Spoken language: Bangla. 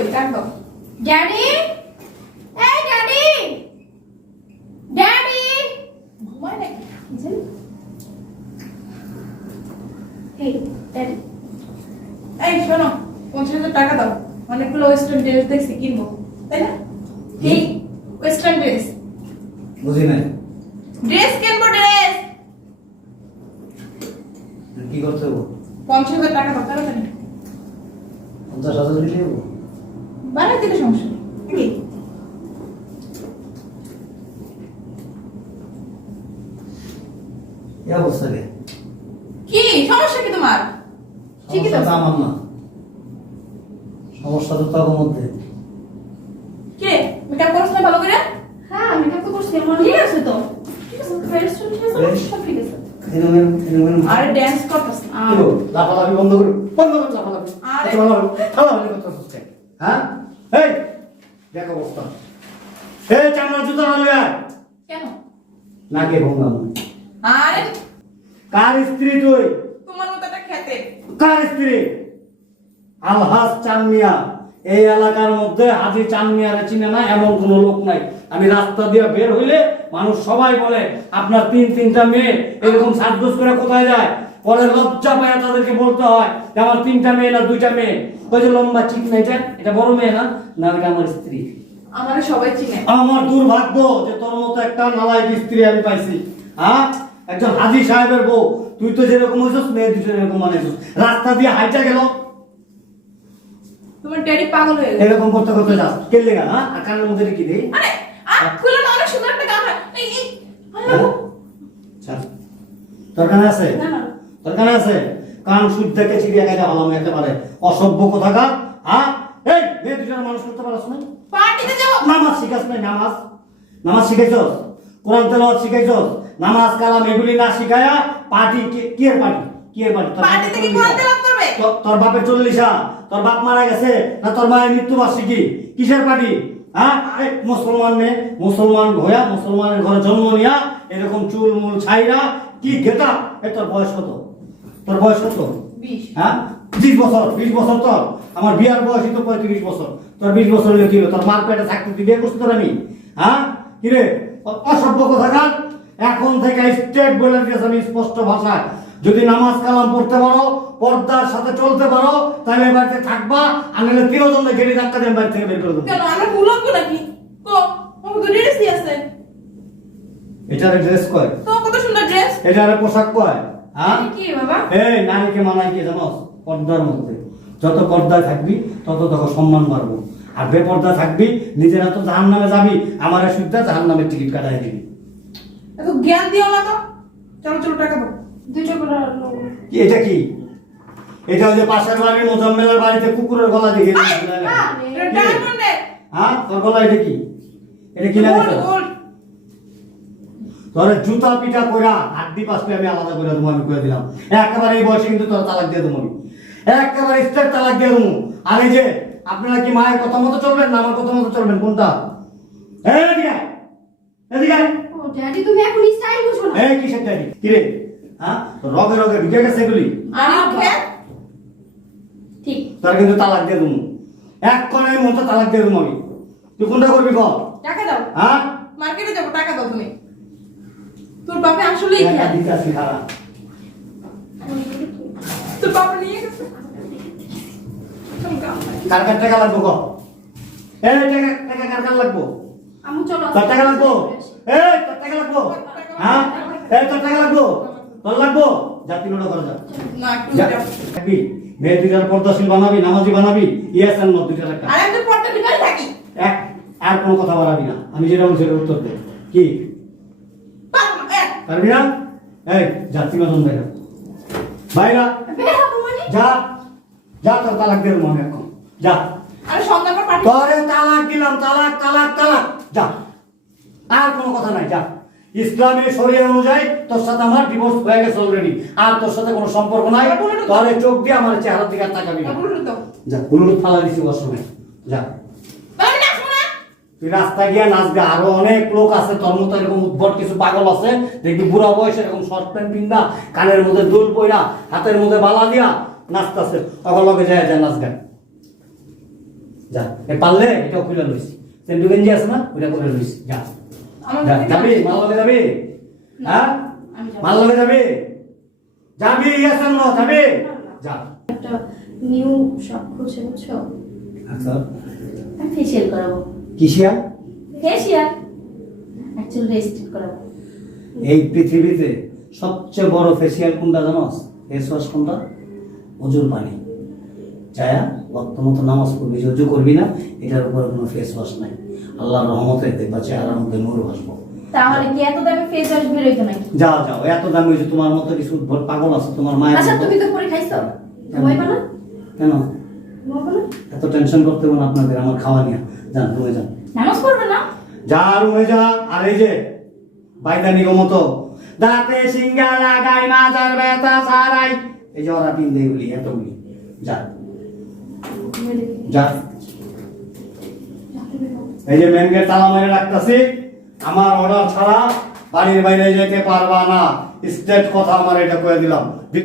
কই কাট ড্যাডি এই ড্যাডি ড্যাডি ঘুমায় নাকি? এই ড্যাডি এই শোনো পঞ্চাশ হাজার টাকা দাও। অনেকগুলো ওয়েস্টার্ন ড্রেস দেখছি কিনবো। তাই না? এই ওয়েস্টার্ন ড্রেস বুঝি নাই ড্রেস কিনবো ড্রেস কি করতে হব পঞ্চাশ হাজার টাকা দাও তাড়াতাড়ি পঞ্চাশ হাজার দিলে হব বাড়াই দিলে সমস্যা কি এই অবস্থা রে? কি? সমস্যা কি তোমার? ঠিকই তো। আমার না। সমস্যা তো তোর মধ্যে। কে? মেকআপ করছ না ভালো করে? হ্যাঁ মেকআপ তো করছি আমার ঠিক আছে তো। ঠিক আছে ফ্রেশ ঠিক আছে সব ঠিক আছে। ফেনোমেন ফেনোমেন আরে ড্যান্স করতেছ কি গো, লাফালাফি বন্ধ করো। বন্ধ করো লাফালাফি। আরে। লাফালাফি করতেছিস হ্যাঁ? এই দেখ অবস্থা। এই চামড়া জুতা আয় কেন? নাকে ভঙ্গাম আরে কার স্ত্রী তুই? তোমার মতো একটা খেতে। কার স্ত্রী? আলহাজ চানমিয়া। এই এলাকার মধ্যে হাজি চানমিয়ারে চিনে না এমন কোনো লোক নাই। আমি রাস্তা দিয়ে বের হইলে মানুষ সবাই বলে আপনার তিন তিনটা মেয়ে এরকম সাজগোজ করে কোথায় যায়? পরে লজ্জা পায় তাদেরকে বলতে হয় যে আমার তিনটা মেয়ে না দুইটা মেয়ে। ওই যে লম্বা চিক না এটা? এটা বড় মেয়ে না? না এটা আমার স্ত্রী। আমারে সবাই চিনে। আমার দুর্ভাগ্য যে তোর মতো একটা নালায়ক স্ত্রী আমি পাইছি। হ্যাঁ? একজন হাজি সাহেবের বউ। তুই তো যেরকম মেয়ে দুটো এরকম বানাইছিস। রাস্তা দিয়ে হাইটা গেল। তোমার ড্যাডি পাগল হয়ে গেছে। এরকম করতে করতে যাস। কেলে গা হ্যাঁ? আর কানের মধ্যে কি দেই আরে আ খুলে না অনেক সুন্দর একটা গান হয় এই এই আরে তোর কানে আছে? না না তোর কানে আছে কান চিড়িয়া খাইতে ভালো আমি একেবারে অসভ্য কোথাকার? হ্যাঁ? এই মেয়ে দুজনের মানুষ করতে পারছ না পার্টিতে যাব। নামাজ শিখাস নাই নামাজ। নামাজ শিখাইছস? কোরআন তেলাওয়াত শিখাইছস? নামাজ কালাম এগুলি না শিখায়া পার্টি কি- এর পার্টি? কি এর পার্টি? তোর পার্টি থেকে কোরআন তেলাওয়াত করবে? তোর বাপের চল্লিশা। তোর বাপ মারা গেছে না তোর মায়ের মৃত্যু বার্ষিকী? কিসের পার্টি? হ্যাঁ? এই মুসলমান মেয়ে মুসলমান ভয়া মুসলমানের ঘরে জন্ম নিয়া এরকম চুল মুল ছাইরা কি গেটা এই তোর বয়স কত? তোর বয়স কত? হ্যাঁ? বিশ বছর বিশ বছর তোর আমার বিয়ার বয়সই তো পঁয়ত্রিশ বছর। তোর বিশ বছর হলে কি তোর মার পেটে থাকতে তুই বিয়ে করছিস তোর আমি? হ্যাঁ? কিরে অসভ্য কথাকার এখন থেকে স্টেট বলে দিয়েছে আমি স্পষ্ট ভাষায় যদি নামাজ কালাম পড়তে পারো পর্দার সাথে চলতে পারো তাহলে বাড়িতে থাকবা আর নাহলে তিনজন গেড়ে ধাক্কা দিয়ে বাড়ি থেকে বের করে দেবো। কেন? আমরা ভুলবো নাকি? কো আমার তো ড্রেসই আছে এটারে ড্রেস কয়? তো কত সুন্দর ড্রেস এটারে পোশাক কয়? এই নারীকে মানায় কি জানো পর্দার মধ্যে। যত পর্দায় থাকবি তত তত সম্মান বাড়বো। আর বেপর্দা থাকবি নিজেরা তো জাহান নামে যাবি আমার সুবিধা জাহান নামের টিকিট কাটাই দিবি। এত জ্ঞান দিও না তো। চলো চলো টাকা দাও। করে এটা কি? এটা ওই যে পাশের বাড়ির মোজাম্মেলের বাড়িতে কুকুরের গলা দেখে হ্যাঁ তোর গলা এটা কি? এটা কি লাগে তোর জুতা পিটা কইরা হাড্ডি পাশে আমি আলাদা করে দেবো আমি করে দিলাম। একেবারে এই বয়সে কিন্তু তোর তালাক দিয়ে দেবো আমি একেবারে স্টেট তালাক দিয়ে দেবো। আর এই যে আপনারা কি মায়ের কথা মতো চলবেন না আমার কথা মতো চলবেন? কোনটা? এদিকে এদিকে ড্যাডি তুমি এখন স্টাইল বুঝো না। এই কিসের ডাড়ি কিরে? হ্যাঁ? রগে রগে ঢুকে গেছে এগুলি? ঠিক। তোর কিন্তু তালাক দিয়ে দেবো। এক মতো তালাক দিয়ে দেবো আমি। তুই কোনটা করবি কর? টাকা দাও। হ্যাঁ? মার্কেটে খারাপ তোর বাবা নিয়ে গেছে। কার কার টাকা লাগবো কর এই টাকা টাকা কার কার লাগবো? আমু চলো তোর টাকা লাগবো? এই তোর টাকা লাগবো? হ্যাঁ? এই তোর টাকা লাগবো? তোর লাগবো? জাতি লোটা করে যা। না একটু যা। যাও। থাকবি মেয়ে দুইটার পর্দাশীল বানাবি নামাজি বানাবি ইয়াস এন্ড নো দুইটার একটা। আর আমি তো পড়তে থাকি। এক আর কোনো কথা বাড়াবি না। আমি যেটা বলছি উত্তর দে। কি। পারবি না? এই জাতি মাজন দেখা মানে? যা যা তোর তালাক দিয়ে আমি এখন। যা। আরে সন্ধ্যা পর তোরে তালাক দিলাম তালাক তালাক তালাক। যা। আর কোনো কথা নাই যা। ইসলামী শরীয় অনুযায়ী তোর সাথে আমার ডিভোর্স হয়ে গেছে অলরেডি আর তোর সাথে কোনো সম্পর্ক নাই। তোরে চোখ দিয়ে আমার চেহারার দিকে তাকাবি না। যা হলুদ ফালা দিছি ওয়াশরুমে যা। তুই রাস্তায় গিয়ে নাচবে। আরও অনেক লোক আছে তোর মতো এরকম উদ্ভট কিছু পাগল আছে। দেখবি বুড়া বয়সে এরকম শর্ট প্যান্ট পিন্দা কানের মধ্যে দুল পইরা হাতের মধ্যে বালা দিয়া নাচতেছে। তখন লগে যায় যায় নাচ গান। যা এ পারলে এটাও খুলে লইস। সেন্টু গেঞ্জি আছে না? ওটা করে লইস। যা। যাবি? মাল লগে যাবি? হ্যাঁ। মাল লগে যাবি? যাবি ইয়াসান না যাবি? যা। একটা নিউ শপ খুলছে বুঝছ? আচ্ছা। ফেসিয়াল করাবো। কিসিয়া? ফেসিয়াল করাবো এই পৃথিবীতে সবচেয়ে বড় ফেসিয়াল কোনটা জানোস ফেস ওয়াশ কোনটা? অজুর পানি। চায়া মতো নামাজ পড়বি যে অজু করবি না এটার উপরে কোনো ফেস ওয়াশ নাই। আল্লাহর রহমতে দেখবা চেহারার মধ্যে নূর ভাসবো। তাহলে কি এত দামে ফেস ওয়াশ বেরোইতো নাকি? যাও যাও এত দামি তোমার মতো কিছু ভোট পাগল আছে তোমার মায়ের আচ্ছা মতো। তুমি তো পরে খাইছো। ঘুমাইবা না? কেন? এত টেনশন করতে হবে না আপনাদের আমার খাওয়া নিয়ে। যান রুমে যান। নামাজ পড়বে না? যা রুমে যা আর এই যে দাঁতে সিঙ্গা লাগাই মাজার ব্যথা সারাই এই যে ওরা পিন এগুলি এতগুলি যা। যা। এই যে মেন গেট তালা মেরে রাখতেছি আমার অর্ডার ছাড়া বাড়ির বাইরে যেতে পারবা না। স্টেট কথা আমার এটা কয়ে দিলাম।